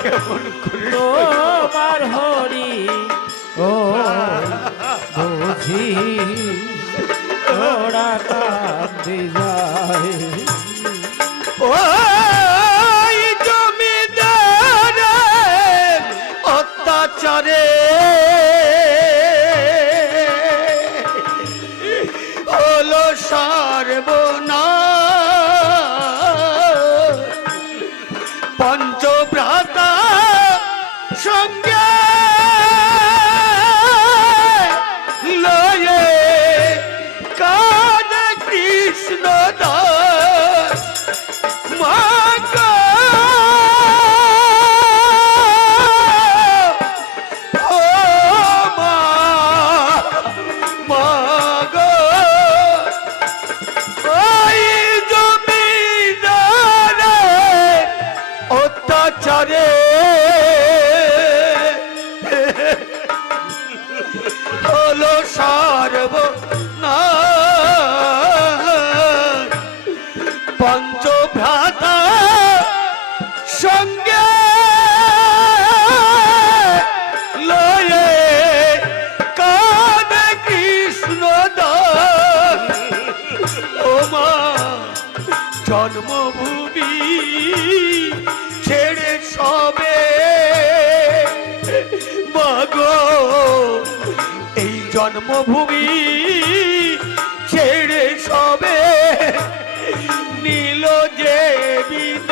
কেমন করে তোমার হরি ও বুঝি ওরা কান্দি যায় পঞ্চভ্রাতা সঙ্গে লয়ে কানে কৃষ্ণ দাস জন্মভূমি ছেড়ে সবে। মাগো এই জন্মভূমি ছেড়ে সবে। যে বিদায়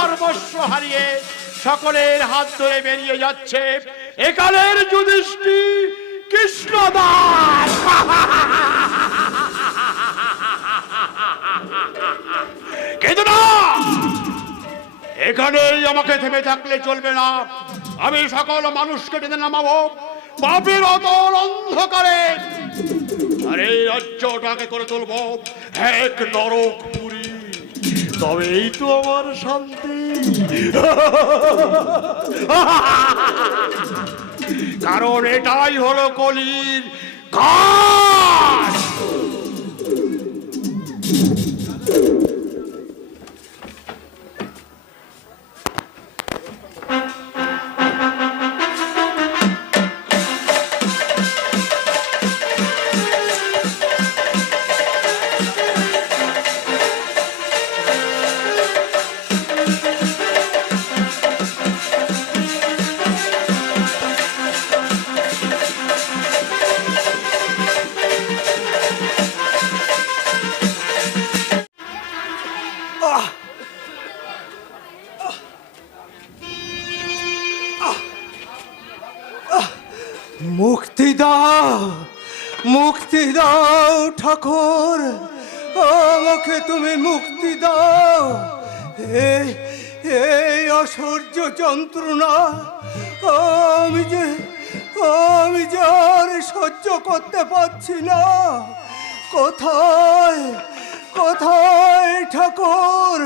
সর্বস্ব হারিয়ে সকলের হাত ধরে বেরিয়ে যাচ্ছে। একালের যুধিষ্ঠি কৃষ্ণদাস। কিন্তু না এখানেই আমাকে থেমে থাকলে চলবে না। আমি সকল মানুষকে টেনে নামাবো। পাপের অতল অন্ধকারে। আর রাজ্যটাকে করে তুলবো। এক নরক পুরী। তবেই তো আমার শান্তি। কারণ এটাই হলো কলির কাজ। ঠাকুর, আমাকে তুমি মুক্তি দাও। এই এই অসহ্য যন্ত্রণা আমি যে আমি যে আর সহ্য করতে পারছি না। কোথায় কোথায় ঠাকুর?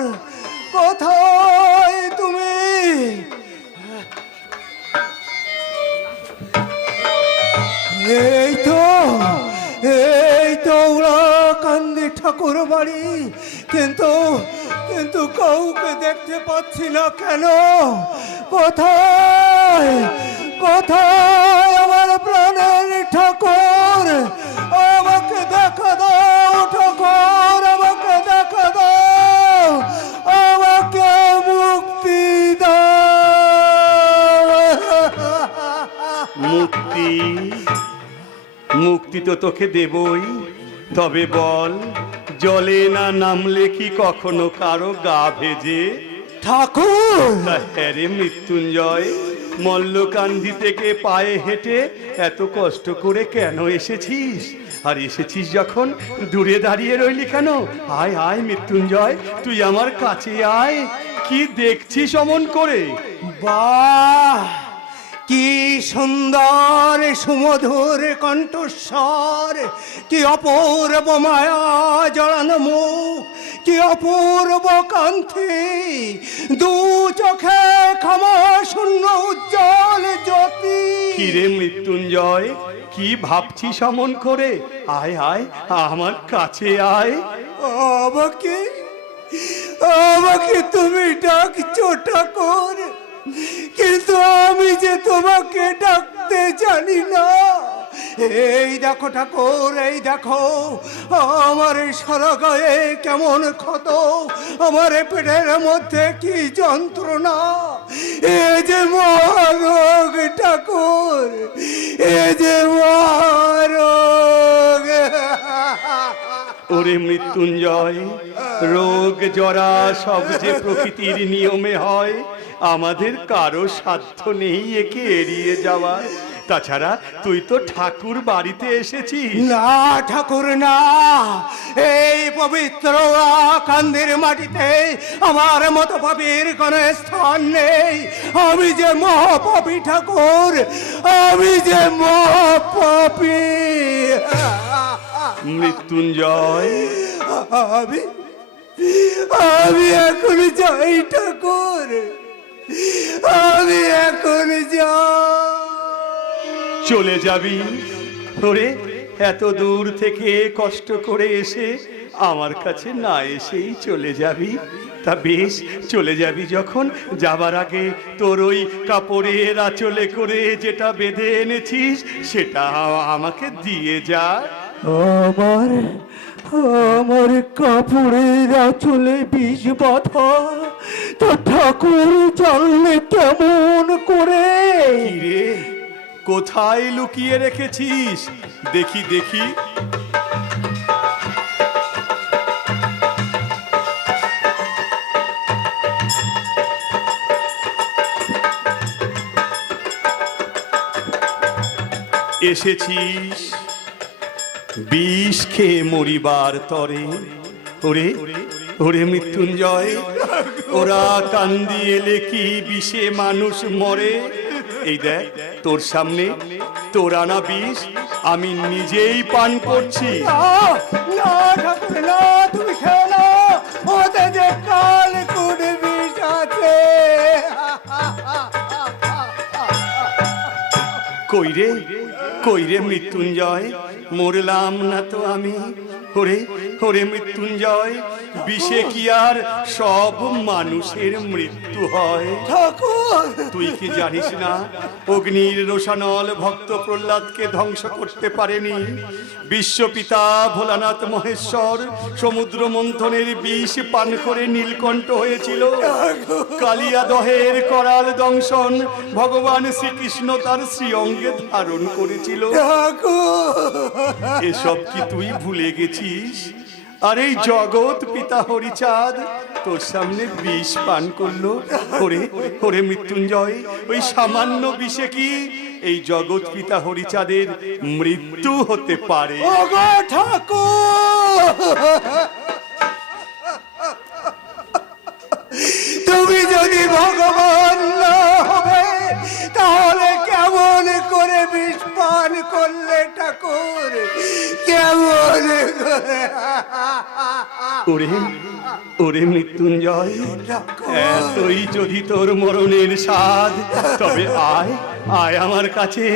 ঠাকুর বাড়ি। কিন্তু কিন্তু কাউকে দেখতে পাচ্ছি না কেন? কোথায়? কোথায় আমার প্রাণের ঠাকুর? আমাকে দেখা দাও ঠাকুর, আমাকে দেখা দাও, আমাকে মুক্তি দাও। মুক্তি মুক্তি তো তোকে দেবই। তবে বল জলে না নামলে কি কখনো কারও গা ভেজে। ঠাকুর! হ্যাঁ মৃত্যুঞ্জয় মল্লকান্দি থেকে পায়ে হেঁটে এত কষ্ট করে কেন এসেছিস? আর এসেছিস যখন দূরে দাঁড়িয়ে রইলি কেন? আয় আয় মৃত্যুঞ্জয় তুই আমার কাছে আয়। কি দেখছিস অমন করে? বাহ! কি সুন্দর সুমধুর কণ্ঠস্বর কি অপূর্ব মায়া জড়ানো মুখ কি অপূর্ব কান্তি দু চোখে ক্ষমা শূন্য উজ্জ্বল জ্যোতি। কি রে মৃত্যুঞ্জয় কি ভাবছিস অমন করে? আয় আয় আমার কাছে আয়। আমাকে আমাকে তুমি ডাকছো ঠাকুর কিন্তু আমি যে তোমাকে ডাকতে জানি না। এই দেখো ঠাকুর, এই দেখো, আমার সারা গায়ে কেমন ক্ষত, আমার পেটের মধ্যে কি যন্ত্রণা। এ যে মহারোগ ঠাকুর, এ যে মহারোগ। ওরে মৃত্যুঞ্জয়, রোগ, জরা সব যে প্রকৃতির নিয়মে হয়, আমাদের কারও সাধ্য নেই একে এড়িয়ে যাওয়ার। তাছাড়া তুই তো ঠাকুর বাড়িতে এসেছিস। না, ঠাকুর না, এই পবিত্র কান্দির মাটিতে আমার মতো পাপির কোনো স্থান নেই। আমি যে মহাপাপী ঠাকুর, আমি যে মহাপাপী। মৃত্যুঞ্জয়। আমি আমি এখন যাই ঠাকুর আমি এখন যাই চলে যাবি? ওরে এত দূর থেকে কষ্ট করে এসে আমার কাছে না এসেই চলে যাবি? তা বেশ চলে যাবি যখন। যাবার আগে তোর ওই কাপড়ের আঁচলে করে যেটা বেঁধে এনেছিস সেটা আমাকে দিয়ে যা। আমার আমার কাপড়ের আঁচলে বিষ বাঁধা, তো ঠাকুর জানলে কেমন করে? কোথায় লুকিয়ে রেখেছিস? দেখি দেখি। এসেছিস? বিষ খেয়ে মরিবার তরে। ওরে ওরে মৃত্যুঞ্জয় ওরা কান্দি এলে কি বিষে মানুষ মরে? এই দেখ তোর সামনে তোর আনা বিষ আমি নিজেই পান করছি। না না ঠাকুর না তুমি খেও না ওতে যে কাল কুট বিষ আছে। কইরে কইরে মৃত্যুঞ্জয় মরলাম না তো আমি ওরে ওরে মৃত্যুঞ্জয় বিষে কি আর সব মানুষের মৃত্যু হয়? ঠাকুর! তুই কি জানিস না অগ্নির রোশানল ভক্ত প্রহ্লাদকে ধ্বংস করতে পারেনি? বিশ্বপিতা ভোলানাথ মহেশ্বর সমুদ্র মন্থনের বিষ পান করে নীলকণ্ঠ হয়েছিল। কালিয়া দহের করাল দংশন ভগবান শ্রীকৃষ্ণ তার শ্রীঅঙ্গে ধারণ করেছিল। এসব কি তুই ভুলে গেছিস? আর এই জগৎ পিতা হরিচাঁদ, তোর সামনে বিষ পান করল। ওরে ওরে মৃত্যুঞ্জয়, ওই সামান্য বিষে কি? এই জগৎ পিতা হরিচাঁদের মৃত্যু হতে পারে। তুমি যদি ভগবান না হবে, তাহলে কেমন করে বিষ পান করলে ঠাকুর? কেমন করে? ওরে ওরে মৃত্যুঞ্জয়, এতই যদি তোর মরণের তবে আয় আয় আমার কাছে,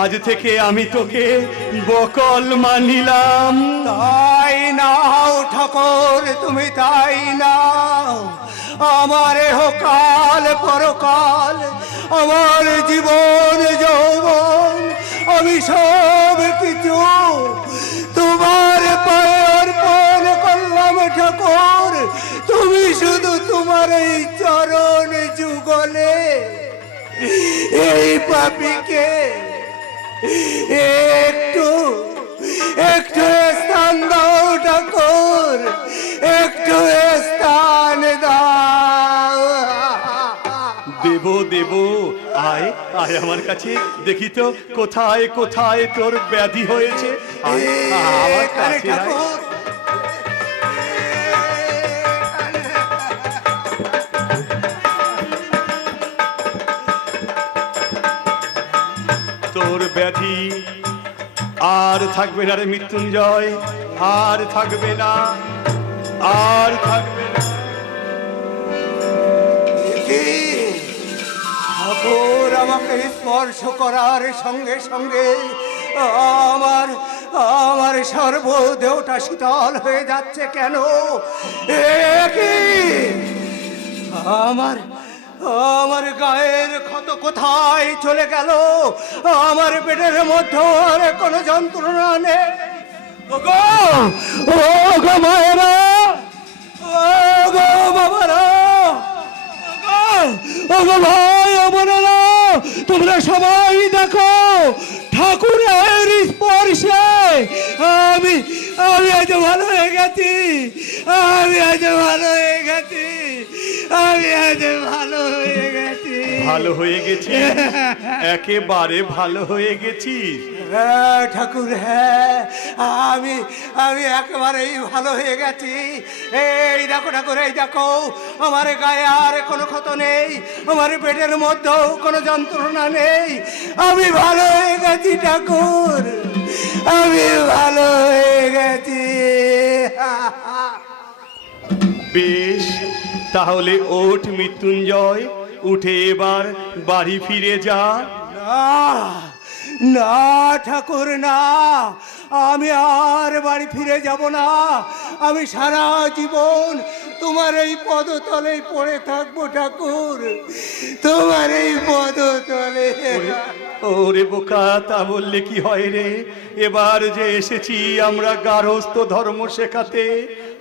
আজ থেকে আমি তোকে বকল মানিলাম। তাই নাও ঠাকুর, তুমি তাই নাও। আমার কাল পরকাল, আমার জীবন, যৌবন, আমি সব কিছু তোমার ঠাকুর তুমি শুধু তোমার এই চরণ যুগলে। এই পাপিকে একটু একটু স্থান দাও ঠাকুর একটু স্থান দাও। দেব দেব আয় আয় আমার কাছে। দেখি তো কোথায় কোথায় তোর ব্যাধি হয়েছে? আমার কাছে ঠাকুর ব্যাধি। আর থাকবে না রে মৃত্যুঞ্জয়, আর থাকবে না, আর থাকবে না। আমাকে স্পর্শ করার সঙ্গে সঙ্গে আমার আমার সর্বদেহটা শীতল হয়ে যাচ্ছে কেন? আমার আমার গায়ের কোথায় চলে গেল? আমার পেটের মধ্যে আর কোনো যন্ত্রণা নেই। ও গো মায়েরা ও গো বাবারা, ওগো ভাই বোনেরা, তোমরা সবাই দেখো, ঠাকুরের স্পর্শে আমি আমি আজ ভালো হয়ে গেছি, আমি আজ ভালো হয়ে গেছি। আমি আজ ভালো হয়ে গেছি। ভালো হয়ে গেছি? একেবারে ভালো হয়ে গেছিস হ্যাঁ ঠাকুর হ্যাঁ আমি আমি একেবারেই ভালো হয়ে গেছি। এই দেখো ঠাকুর এই দেখো আমার গায়ে আর কোনো ক্ষত নেই আমার পেটের মধ্যেও কোনো যন্ত্রণা নেই। আমি ভালো হয়ে গেছি ঠাকুর আমি ভালো হয়ে গেছি। বেশ তাহলে ওঠ মৃত্যুঞ্জয় উঠে এবার বাড়ি ফিরে যা। না না ঠাকুর না। আমি আর বাড়ি ফিরে যাব না। আমি সারা জীবন তোমার এই পদতলে পড়ে থাকব ঠাকুর। তোমার এই পদতলে। ওরে বোকা তা বললে কি হয় রে? এবার যে এসেছি আমরা গারস্থ ধর্ম শেখাতে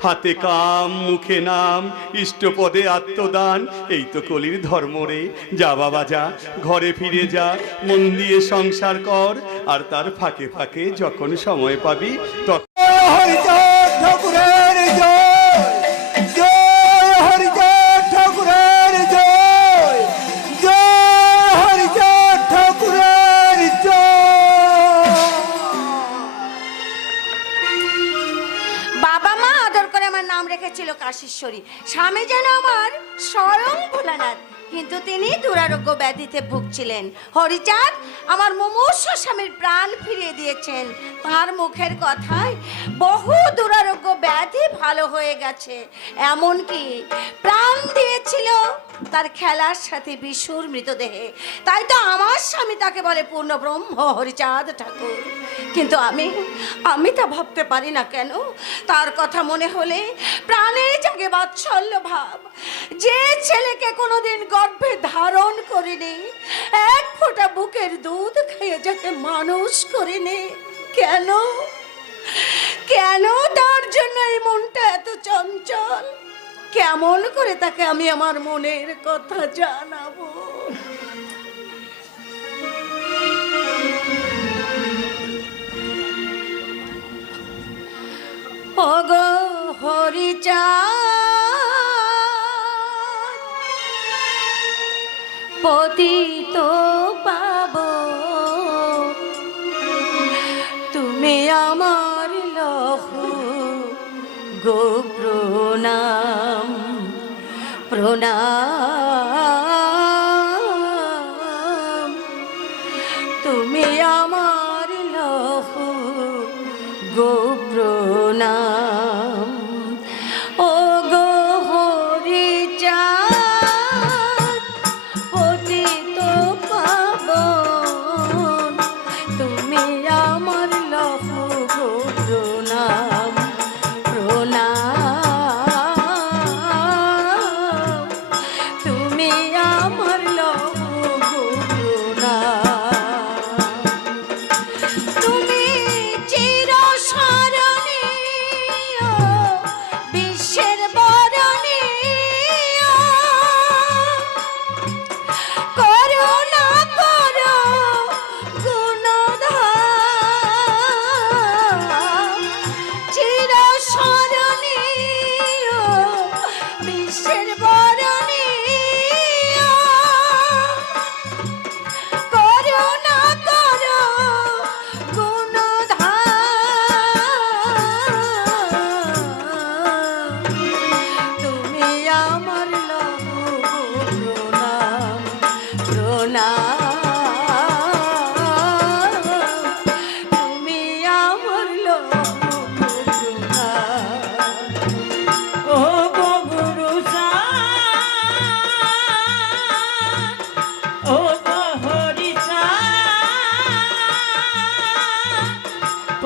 হাতে কাম, মুখে নাম ইষ্টপদে আত্মদান। এই তো কলির ধর্ম রে, যা বাবা যা, ঘরে ফিরে যা, মন দিয়ে সংসার কর। আর তার ফাঁকে ফাঁকে যখন সময় পাবি, তখন রেখেছিল স্বামী যেন আমার স্বয়ং ভোলানাথ। কিন্তু তিনি দুরারোগ্য ব্যাধিতে ভুগছিলেন। হরিচাঁদ আমার মুমূর্ষ স্বামীর প্রাণ ফিরিয়ে দিয়েছেন। তার মুখের কথায় বহু দুরারোগ্য ব্যাধি ভালো হয়ে গেছে। এমনকি প্রাণ দিয়েছিল তার খেলার সাথে বিশুর মৃতদেহে। তাই তো আমার স্বামী তাকে বলে পূর্ণ ব্রহ্ম হরিচাঁদ ঠাকুর। কিন্তু আমি আমি তা ভাবতে পারি না কেন? তার কথা মনে হলে প্রাণে জাগে বাৎসল্য ভাব। যে ছেলেকে কোনোদিন গর্ভে ধারণ করিনি, এক ফোঁটা বুকের দুধ খেয়ে যাকে মানুষ করিনি। কেন? কেন তার জন্য এই মনটা এত চঞ্চল? কেমন করে তাকে আমি আমার মনের কথা জানাব? ওগো হরিচাঁদ, পতিত পাব, তুমি আমার লহু গো। না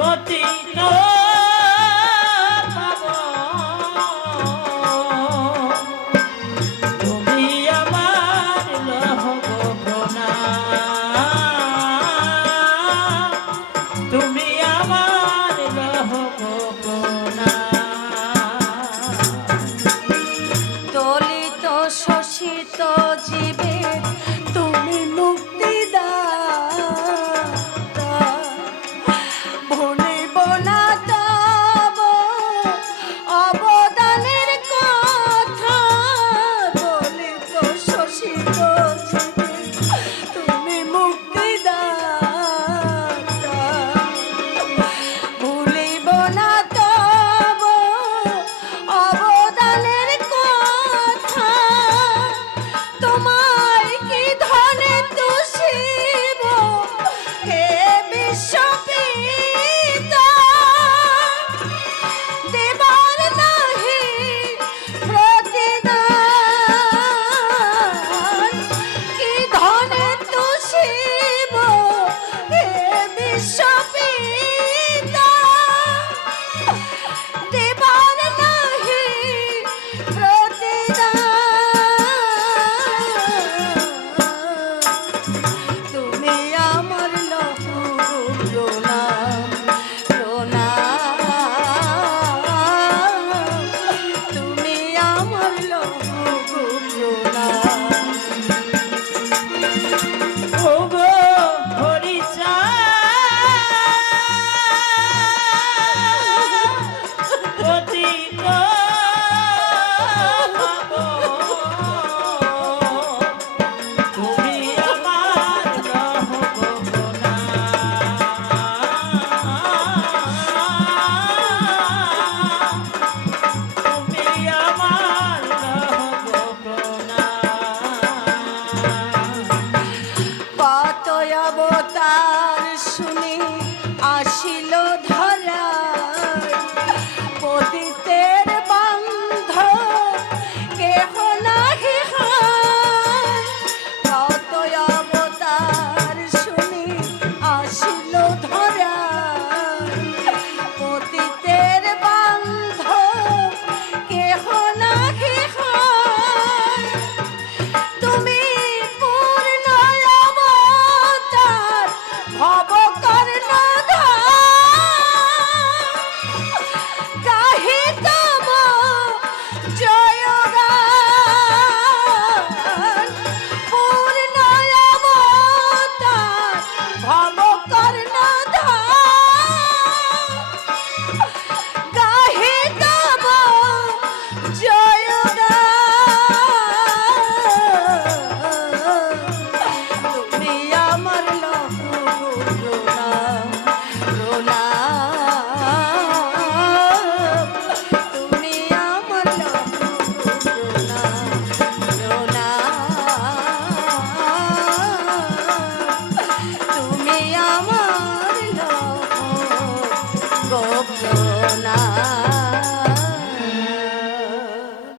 অতীত